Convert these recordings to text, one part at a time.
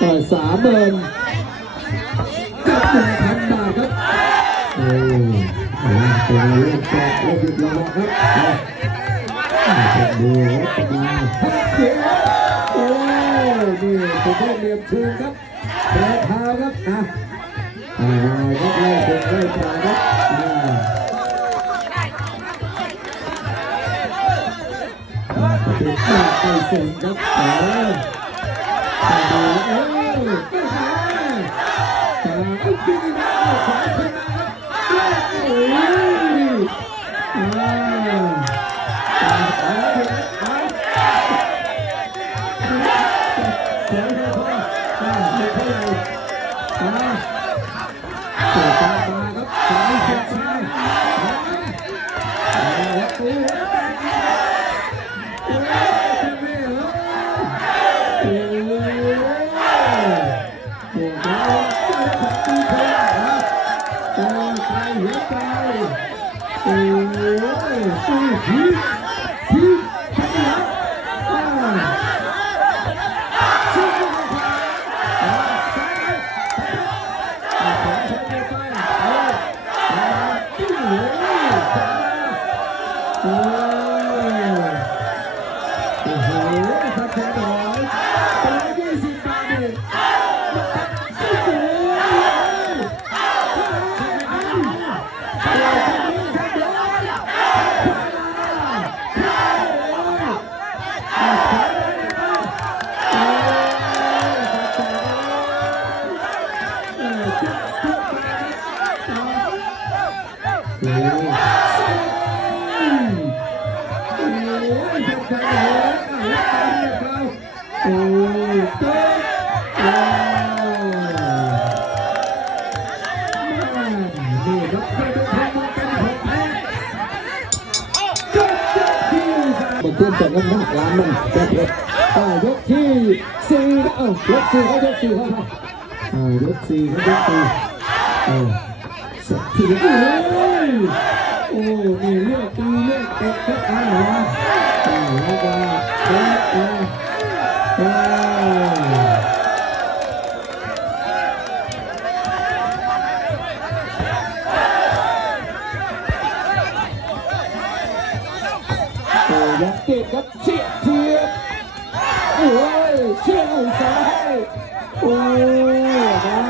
30,000กับ1,000 บาทครับโอ้ตัวเล่นแกะเล่นผิดระวังครับดูครับมาโอ้นี่ตัวเล่นเหลี่ยมชูครับแผลเท้าครับครับไล่ถึงไล่ปลาครับติดหน้าไปส่งครับเพื่อนจากน้ำหนักล้านมันแปดยกที่4ยก4เขายก4เขาครับยก4เขายก4สักทีโอ้นี่เลือกตีเลือกเตะครับแล้วก็ยัดติดครับเฉียบโอ้ยเฉียบซ้ายโอ้ยมา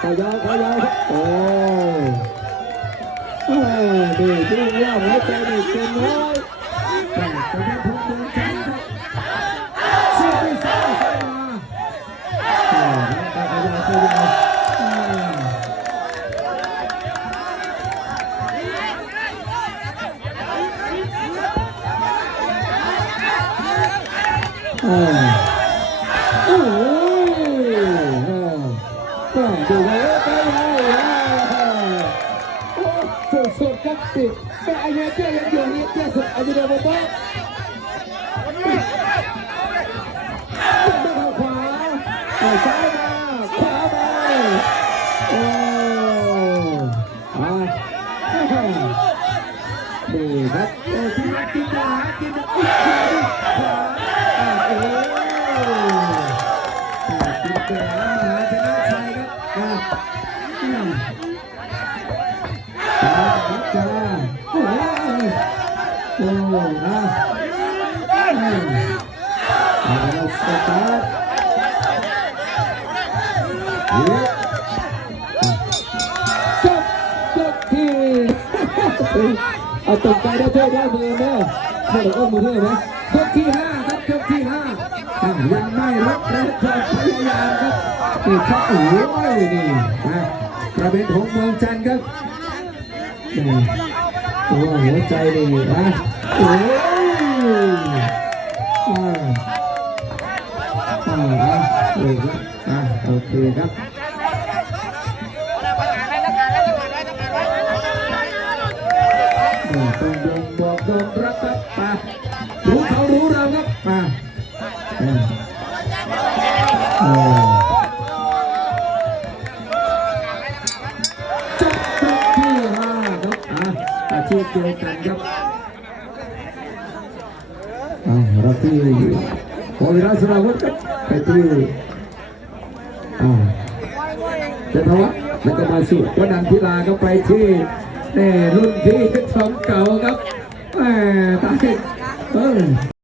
ขยายครับโอ้ดีที่ว่าหัวใจเด็กเกินน้อยแต่จะได้พบเดินแข่งครับเฉียบไปซ้ายมาขยายโอ้ดูเลยสุดครับติดแต่ไอ้เนี่ยเจ้ายังอยู่นี่เจ้าสุดอายุเดิมบ้างขวาซ้ายมาขวาไปโอ้ดีครับที่มากินขวากินขวาเกิดมหาชนะชัยครับจ้าโอ้สตาร์ทจบที่เอาตกใจได้ช่วยได้มือนะไม่ได้ก็มือเลยนะยกที่5ครับยกที่5ยังไม่ลดและความพยายามครับนี่ครับโอ้ยนี่กระเบนของเมืองจันทร์ครับตัวหัวใจนี่โอ้ยโอเคครับต้องบอกโดนรักครับรู้เขารู้เราครับจบที่5ครับอาชีพเดียวกันครับเราที่โอวิราสราวุฒิครับไปที่ จะทวัฒน์แล้วก็มาสู่วนันทิลาก็ไปที่รุ่นพี่ทองเก่าครับตาย